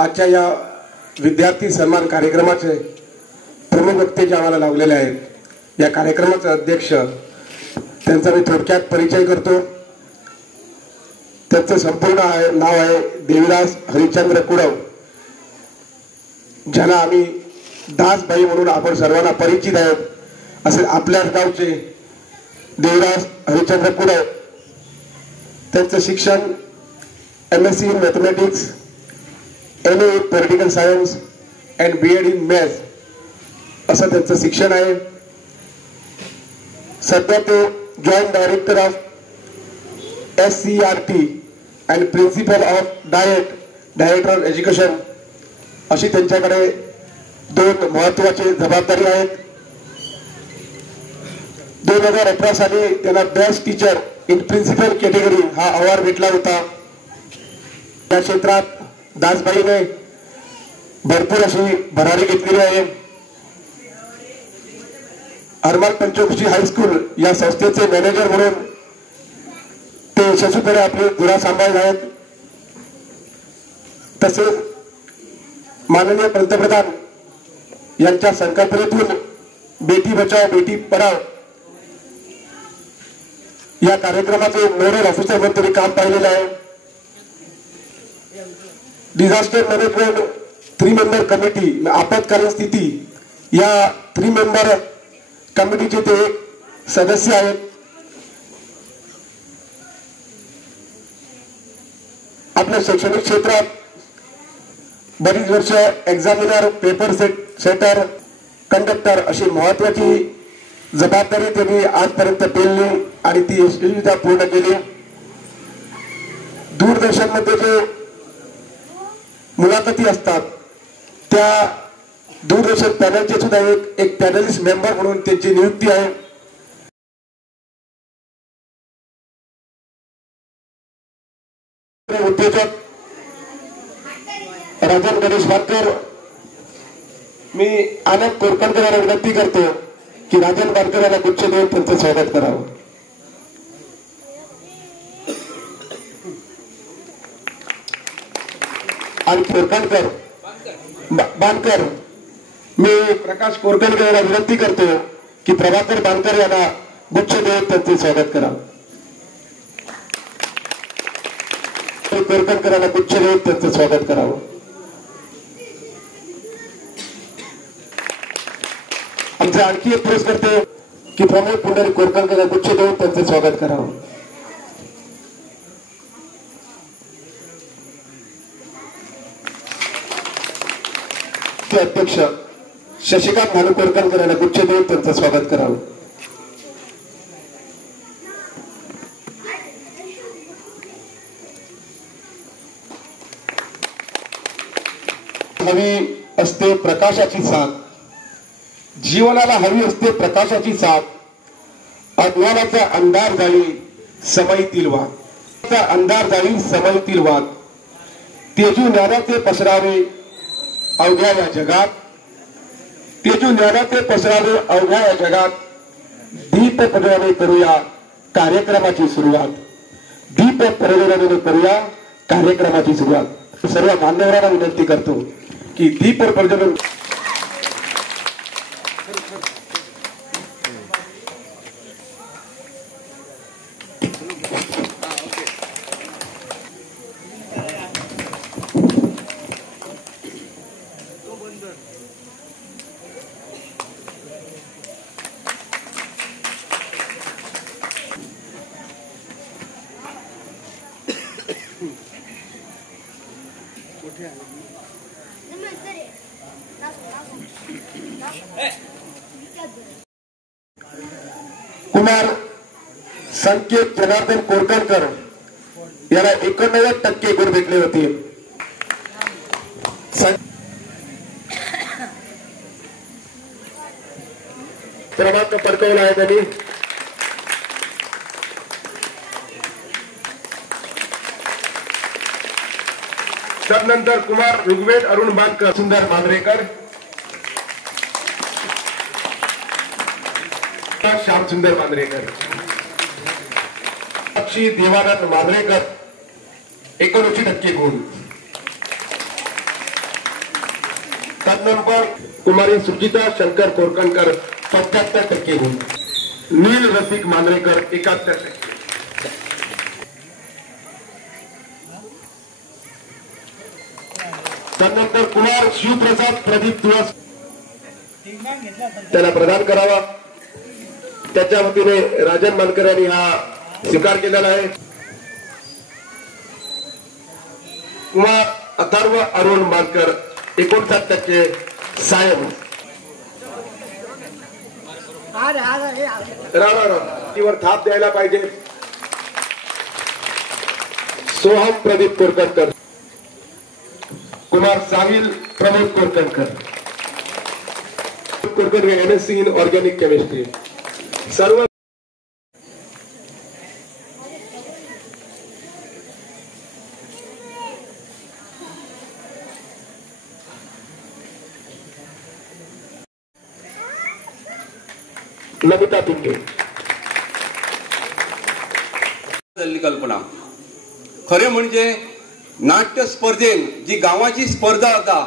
आजच्या या विद्यार्थी सन्मान कार्यक्रमाचे प्रमुख व्यक्ती जे आम्हाला लावलेले आहेत, या कार्यक्रमाचे अध्यक्ष, त्यांचा मी थोडक्यात परिचय करतो। त्यांचं संपूर्ण नाव आहे देवीदास हरिश्चंद्र कुडव, ज्याला आम्ही दासबाई म्हणून आपण सर्वांना परिचित आहेत। असे आपल्याच गावचे देवीदास हरिश्चंद्र कुडव, त्यांचं शिक्षण MSc in Mathematics, MA in Political Science and B.Ed in Maths असं त्यांचं शिक्षण आहे। सध्या ते joint director of SCRT and principal of director of education अशी त्यांच्याकडे दोन महत्त्वाची जबाबदारी आहेत। 2018 साली त्यांना best teacher in principal category हा अवॉर्ड भेटला होता। या क्षेत्रात दासबाईने भरपूर अशी भरारी घेतलेली आहे। हरमाल पंचकृषी हायस्कूल या संस्थेचे मॅनेजर म्हणून ते यशस्वीपणे आपली धुरा सांभाळत आहेत। तसेच माननीय पंतप्रधान यांच्या संकल्पनेतून बेटी बचाओ बेटी पढाओ या कार्यक्रमाचे नोडल ऑफिसर म्हणून त्यांनी काम पाहिलेलं आहे। डिझास्टर मॅनेजमेंट 3 मेंबर कमिटी, आपत्कालीन स्थिती या 3 मेंबर कमिटीचे ते सदस्य आहेत। आपल्या शैक्षणिक क्षेत्रात बरीच वर्ष एक्झामिनर, पेपर सेटर, कंडक्टर अशी महत्वाची जबाबदारी त्यांनी आजपर्यंत पेलली आणि ती यशस्वीरित्या पूर्ण केली। दूरदर्शनमध्ये जे मुलाखती असतात त्या दूरदर्शन पॅनलचे सुद्धा एक पॅनलिस्ट मेंबर म्हणून त्यांची नियुक्ती आहे। उद्योजक राजन गणेश वाडकर, मी आनंद कोरकणकर यांना विनंती करतो की राजन वाडकर यांना गुच्छ देऊन त्यांचं स्वागत करावं। आणि कोरकणकर बांधकर, मी प्रकाश कोरकणकर यांना विनंती करतो की प्रभाकर बांधकर यांना गुच्छ देऊन त्यांचे स्वागत करावं। कोरकणकर यांना गुच्छ देऊन त्यांचं स्वागत करावं। आमचे आणखी एक पुरस्कर्ते की प्रमोद पुंडलिक कोरकणकर यांना गुच्छ देऊन त्यांचे स्वागत करावं। अध्यक्ष शशिकांत भानू कोरकणकर यांना गुच्छ देऊन त्यांचं स्वागत करावं। हवी असते प्रकाशाची साथ, जीवनाला हवी असते प्रकाशाची साथ, अज्ञानाचा अंधार जाईल समईतील वाद, अंधार जाईल समईतील वाद, तेजू ज्ञानाचे पसरावे अवघ्या या जगात, तेजू ज्ञानाचे पसरावे अवघ्या या जगात, दीप प्रज्वलने करूया कार्यक्रमाची सुरुवात, दीप प्रज्वलने करूया कार्यक्रमाची सुरुवात। सर्व मान्यवरांना विनंती करतो की दीप प्रज्वलन कुमार संकेत जनार्दन कोरकणकर याला 89% गुण भेटले होते। क्रमांक पटकावला आहे त्यांनी। तदनंतर कुमार ऋग्वेद अरुण बांधकर, सुंदर मांजरेकर, श्याम सुंदर मांजरेकर, साक्षी देवानंद मांजरेकर 89% गुण। नंबर कुमारी सुजिता शंकर कोरकणकर 75% गुण, नील रसिक मांद्रेकर 71%. त्यानंतर कुमार शिवप्रसाद प्रदीप तुळस त्याला प्रदान करावा. त्याच्या वतीने राजन मानकर यांनी हा स्वीकार केलेला आहे. कुमार अथर्व अरुण मानकर 59% सायम. वर थाप द्यायला पाहिजे. Soham Pradeep Korkankar, Kumar Sahil Pramod Korkankar, MSc in organic chemistry. सर्व नमिता पिंगे. कल्पना खरे म्हणजे नाट्य स्पर्धेन जी गावाची स्पर्धा आता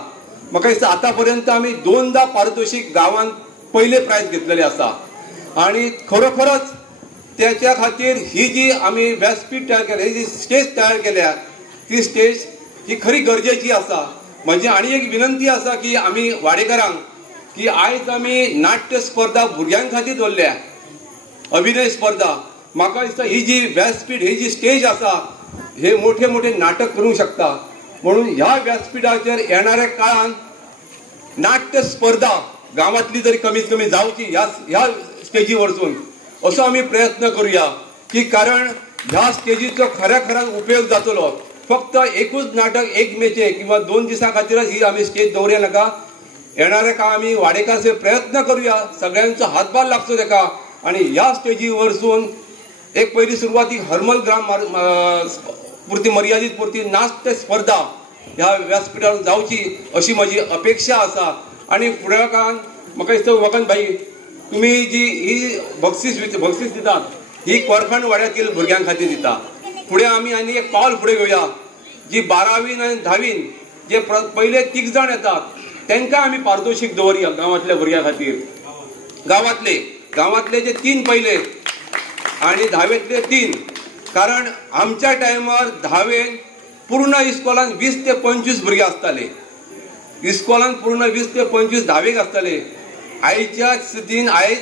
म्हाका दिसता आतापर्यंत आम्ही 2दा पारितोषिक गावात पहिले प्राइज घेतलेले असा. आणि खरोखरच त्याच्या खातीर ही जी आम्ही व्यासपीठ तयार केल्या, ही जी स्टेज तयार केल्या, ती स्टेज ही खरी गरजेची असा. म्हणजे आणि एक विनंती असा की आम्ही वाडेकरांक की आयज आम्ही नाट्य स्पर्धा भुरग्यां खातीर दवरल्या, अभिनय स्पर्धा. म्हाका दिसता ही जी व्यासपीठ, ही जी स्टेज असा, हे मोठे मोठे नाटक करूंक शकता. म्हणून ह्या व्यासपीठाचेर येणाऱ्या काळात नाट्य स्पर्धा गावातली जरी कमीत कमी जावची ह्या स्टेजी वरसून असो आम्ही प्रयत्न करूया. की कारण ह्या स्टेजीचो खऱ्या उपयोग जातलो. फक्त एकूच नाटक 1 मेचे किंवा 2 दिसां खातीरच ही आम्ही स्टेज दवरूया नाका. येणाऱ्या काळ आम्ही वाडेकारचे प्रयत्न करूया, सगळ्यांचो हातभार लागचो तेका. आणि ह्या स्टेजी वरसून एक पहिली सुरवाती हरमल ग्राम पुरती मर्यादित पुरती नाट्य स्पर्धा ह्या व्यासपीठार जावची अशी माझी अपेक्षा असा. आणि फुडल्या काळात म्हाका दिसता वकन भाई तुम्ही जी ही बक्षीस दितात ही कोरखंड वाड्यातील भुरग्यां खातीर दिता. फुडें आमी आनी एक पावल फुडें घेवया. जी 12वीन आणि 10वीन जे पहिले 3 जाण येतात त्यांना आम्ही पारितोषिक दवरया गावातल्या भुरग्यां खातीर. गावातले जे 3 पहिले आणि 10वेतले 3. कारण आमच्या टायमार 10वेन पूर्ण इस्कॉलान 20 ते 25 भुरगे आसताले. इस्कॉलान पूर्ण 20 ते 25 10वेक आसताले. आयच्या स्थितीन आयज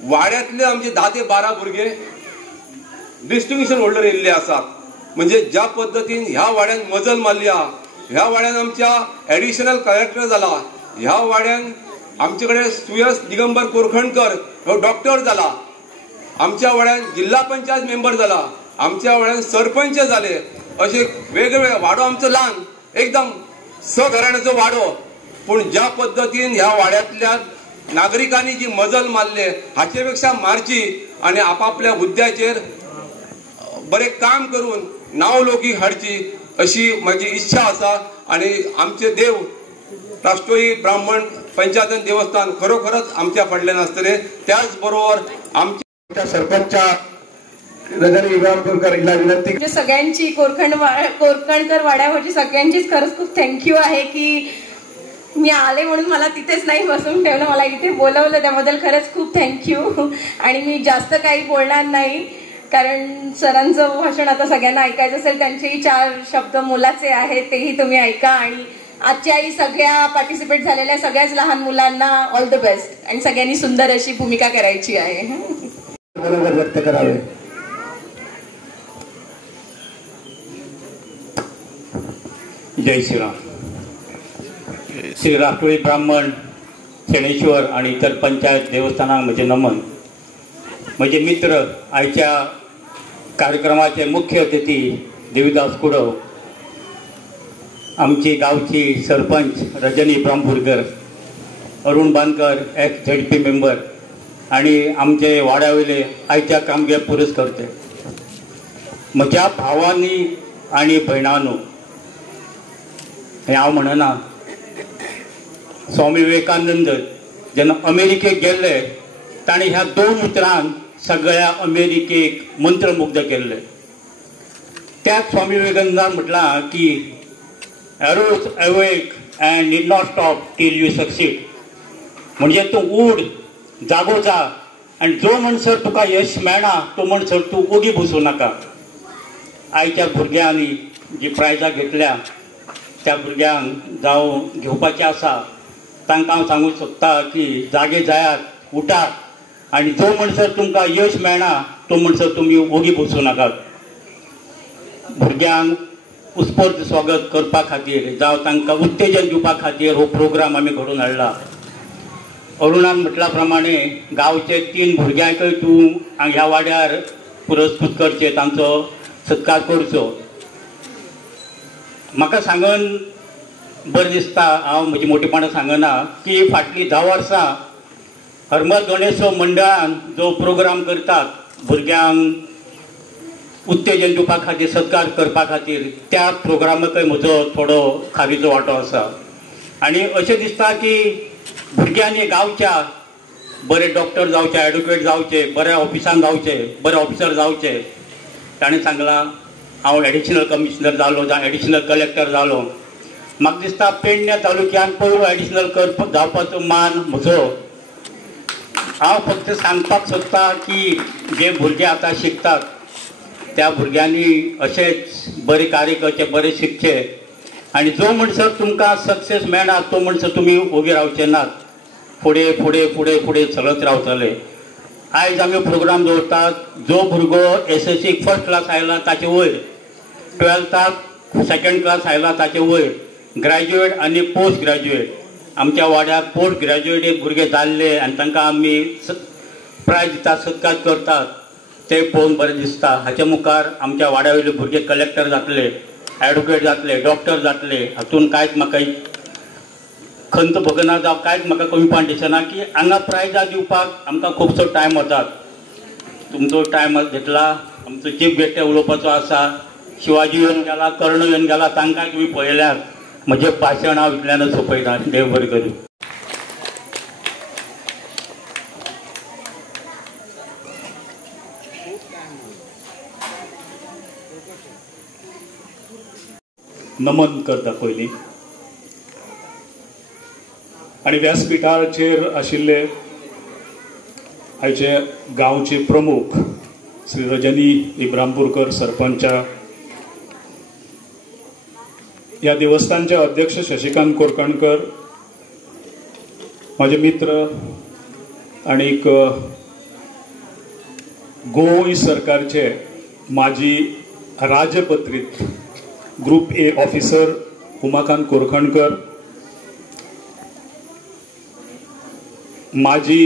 वाड्यातले आमचे 10 ते 12 भुरगे डिस्टिंग्विशन होल्डर येयल्ले आसात. म्हणजे ज्या पद्धतीन ह्या वाड्यान मजल मारल्या, ह्या वाड्यान आमच्या एडिशनल कलेक्टर जाला, ह्या वाड्यान आमचे कडेन सुयश दिगंबर कोरखणकर हो डॉक्टर जाला, आमच्या वाड्यान जिल्हा पंचायत मेंबर जाला, आमच्या वाड्यान सरपंच झाले. असे वेगवेगळे वाडो आमचो ल्हान एकदम घराण्याचो वाडो. पण ज्या पद्धतीन ह्या वाड्यातल्या नागरिकांनी जी मजल मारले हाचे पेक्षा मारची आणि आपापल्या हुद्द्याचेर बरे काम करून नाव लौकिक हाडची अशी माझी इच्छा असा. आणि आमचे देव राष्ट्रोही ब्राह्मण पंचायत देवस्थान खरोखरच आमच्या फाटल्यान आसतले. त्याच बरोबर आमच्या सरपंच रजनी इब्राहिमकर हिला विनंती. सगळ्यांची कोरकणकर वाड्यावरची सगळ्यांचीच खरंच खूप थँक्यू आहे की मी आले म्हणून मला तिथेच नाही बसून ठेवलं, मला इथे बोलवलं, त्याबद्दल खरंच खूप थँक्यू. आणि मी जास्त काही बोलणार नाही कारण सरांचं भाषण आता सगळ्यांना ऐकायचं असेल. त्यांचेही 4 शब्द मोलाचे आहेत, तेही तुम्ही ऐका. आणि आजच्याही सगळ्या पार्टिसिपेट झालेल्या सगळ्याच लहान मुलांना ऑल द बेस्ट. आणि सगळ्यांनी सुंदर अशी भूमिका करायची आहे. व्यक्त करावे. जय श्रीराम. श्री राष्ट्रोळी ब्राह्मण शेणेश्वर आणि इतर पंचायत देवस्थानांक म्हजे नमन. म्हजे मित्र आयच्या कार्यक्रमाचे मुख्य अतिथी देवीदास कुडव, आमची गावची सरपंच रजनी ब्राह्मपूरकर, अरुण बांदकर XZP मेंबर आणि आमचे वाड्यावयले आयच्या कामगिरी पुरस्कर्ते. म्हज्या भावांनी आणि भयणांनो हें हांव म्हणना. स्वामी विवेकानंद जेन्ना अमेरिकेक गेल्ले ताणें ह्या 2 उतरांक सगळ्या अमेरिकेक मंत्रमुग्ध केल्ले. त्याच स्वामी विवेकानंदान म्हटलां की arise awake and need not stop till you succeed. म्हणजे तूं उड, जागो जा, आनी जो म्हणसर तुका यश मेळना तो म्हणसर तूं ओगी बसूं नाका. आयच्या भुरग्यांनी जी प्रायजां घेतल्या त्या भुरग्यांक जावं घेवपाचें आसा तांकां हांव सांगूंक सोदता की जागे जायात, उठात, आनी जो म्हणसर तुमकां यश मेळना तो म्हणसर तुमी ओगी बसूं नाकात. भुरग्यांक उत्स्फूर्त स्वागत करपा खातीर जावं तांकां उत्तेजन दिवपा खातीर हो प्रोग्राम आमी घडोवन हाडला. अरुणान म्हटल्या प्रमाणे गांवचे 3 भुरग्यांकय तूं ह्या वाड्यार पुरस्कृत करचे, तांचो सत्कार करचो. म्हाका सांगन बरें दिसता, हांव म्हजी मोठेपणां सांगना, की फाटलीं 10 वर्सां हरमल गणेशोत्सव मंडळान जो प्रोग्राम करतात भुरग्यांक उत्तेजन दिवपा खातीर, सत्कार करपा खातीर, त्या प्रोग्रामाकय म्हजो थोडो खारीचो वांटो आसा. आनी अशें दिसता की भुरग्यांनी गांवच्या बरे डॉक्टर जावचे, एडवोकेट जावचे, बऱ्या ऑफिसान जावचे, बरे ऑफिसर जावचे. ताणें सांगलां हांव एडिशनल कमिशनर जालो जावं एडिशनल कलेक्टर जालो. म्हाका दिसता पेडण्या तालुक्यान पयलो एडिशनल जावपाचो मान म्हजो. हांव फक्त सांगपाक सोदता की जे भुरगे आतां शिकतात त्या भुरग्यांनी अशेंच बरे कार्य करचे, बरे शिकचे. आनी जो म्हणसर तुमकां सक्सेस मेळना तो म्हणसर तुमी ओगी रावचे नात. फुडें फुडें फुडें फुडें चलत रावतले. आयज आमी प्रोग्राम दवरतात. जो भुरगो SSCक फर्स्ट क्लास आयला ताचे वयर, 12थाक सेकंड क्लास आयला ताचे वयर, ग्रॅज्युएट आनी पोस्ट ग्रॅज्युएट, आमच्या वाड्याक पोस्ट ग्रॅज्युएट भुरगे जाल्ले आनी तांकां आमी प्रायज दितात, सत्कार करतात, ते पळोवन बरें दिसता. हाचे मुखार आमच्या वाड्या वयले भुरगे कलेक्टर जातले, एडवोकेट जातले, डॉक्टर जातले. हातून कांयच म्हाका खंत भगना जावं कांयच म्हाका कमीपण दिसना की हांगा प्रायजां दिवपाक आमकां खुबसो टायम वतात. तुमचो टायम घेतला. आमचो चीफ गेस्ट उलोवपाचो आसा. शिवाजी येवन गेला, कर्ण येवन गेला, तांकां तुमी पळयल्यात. म्हजें भाशण हांव इतल्यानच सोंपयतां. देव बरें करूं. नमन करता पयलीं. आनी व्यासपिठाचेर आशिल्ले आयचे गांवचे प्रमुख श्री रजनी इब्रामपूरकर सरपंच, ह्या देवस्थानचे अध्यक्ष शशिकांत कोरकणकर, माझे मित्र आनीक गोंय सरकारचे माजी राजपत्रित ग्रुप ए ऑफिसर उमाकांत कोरखणकर, माजी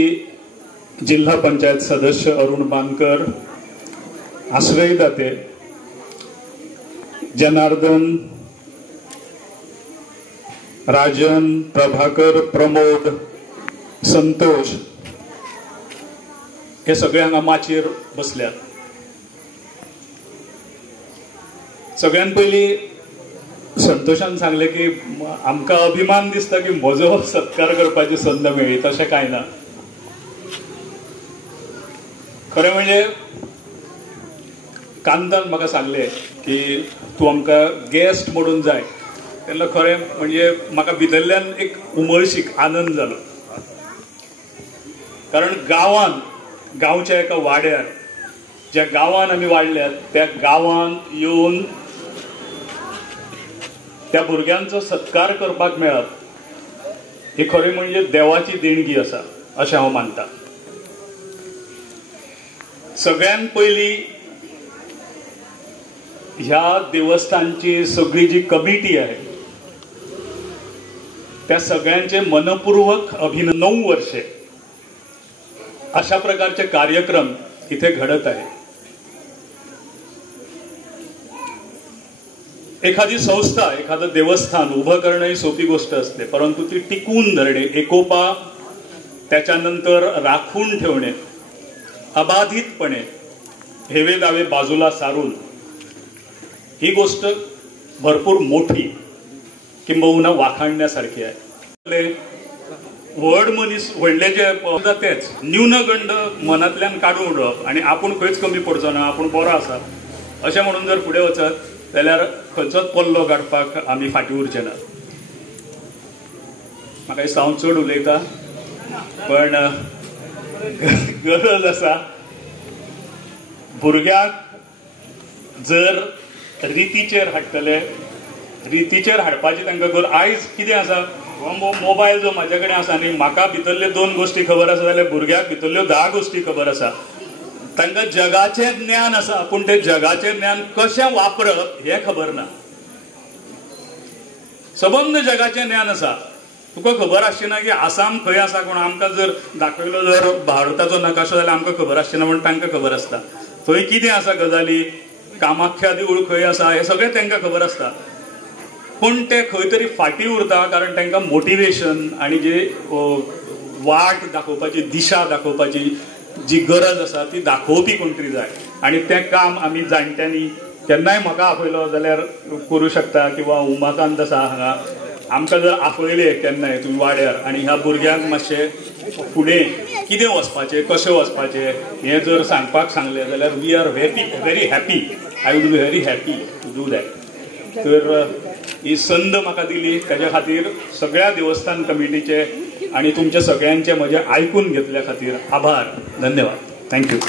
जिल्हा पंचायत सदस्य अरुण बानकर, आश्रयदाते जनार्दन, राजन, प्रभाकर, प्रमोद, संतोष, हे सगळे हांगा माचयेर बसल्यात. सगळ्यान पयलीं संतोषान सांगले की आमकां अभिमान दिसता की म्हजो सत्कार करपाची संद मेळ्ळी. तशें कांय ना. खरें म्हणजे कांतान म्हाका सांगले की तूं आमकां गेस्ट म्हणून जाय तेन्ना खरें म्हणजे म्हाका भितरल्यान एक उमळशीक आनंद जालो. कारण गांवच्या एका वाड्यार, ज्या गांवान आमी वाडल्यात त्या गांवान येवन त्या भुरग्यांचो सत्कार करपाक मेळप ही खरी म्हणजे देवाची देणगी आसा अशें हांव मानतां. सगळ्यान पयलीं ह्या देवस्थानची सगळी जी कमिटी आहे त्या सगळ्यांचे मनपूर्वक अभिनंदन. 9 वर्षे अशा प्रकारचे कार्यक्रम इथे घडत आहे. एखादी संस्था, एखादं देवस्थान उभं करणं ही सोपी गोष्ट असते, परंतु ती टिकवून धरणे, एकोपा त्याच्यानंतर राखून ठेवणे, अबाधितपणे हेवे दावे बाजूला सारून ही गोष्ट भरपूर मोठी किंबहुना वाखाणण्यासारखी आहे. व्हड मनीस व्हडले जे तेच न्यूनगंड मनातल्यान काढून उडोवप आनी आपूण खंयच कमी पडचो ना, आपूण बरो आसा अशें म्हणून जर फुडें वचत जाल्यार खंयचोच पल्लो काडपाक आमी फाटीं उरचे ना. म्हाका दिसता हांव चड उलयतां, पण गरज आसा भुरग्यांक जर रितीचेर हाडटले, रितीचेर हाडपाची तांकां गरज. आयज कितें आसा, मोबायल जो म्हाजे कडेन आसा न्ही, म्हाका भितरल्यो 2 गोश्टी खबर आसा जाल्यार भुरग्याक भितरल्यो 10 गोश्टी खबर आसा. तांकां जगाचें ज्ञान आसा, पूण तें जगाचें ज्ञान कशें वापरप हें खबर ना. सबंद जगाचें ज्ञान आसा. तुका खबर आसचेना की आसाम खंय आसा, कोण आमकां जर दाखयलो जर भारताचो नकाशो जाल्यार आमकां खबर आसचेना, पण तांकां खबर आसता. थंय कितें आसा गजाली, कामाख्या देवूळ खंय आसा हें सगळें तांकां खबर आसता. पूण ते खंय तरी फाटीं उरता, कारण तांकां मोटिवेशन आनी जे वाट दाखोवपाची, दिशा दाखोवपाची जी गरज आसा ती दाखोवपी कोण तरी जाय. आनी तें काम आमी जाणट्यांनी केन्नाय म्हाका आपयलो जाल्यार करूं शकता, किंवा उमाकांत आसा हांगा, आमकां जर आपयले केन्नाय तुमी वाड्यार आनी ह्या भुरग्यांक मातशें फुडें कितें वचपाचें, कशें वचपाचें हें जर सांगपाक सांगलें जाल्यार we are very happy. I would be very happy to do that. तर ही संद म्हाका दिली ताच्या खातीर सगळ्या देवस्थान कमिटीचे आणि तुमच्या सगळ्यांचे म्हजे आयकून घेतल्या खातीर आभार. धन्यवाद. थँक्यू.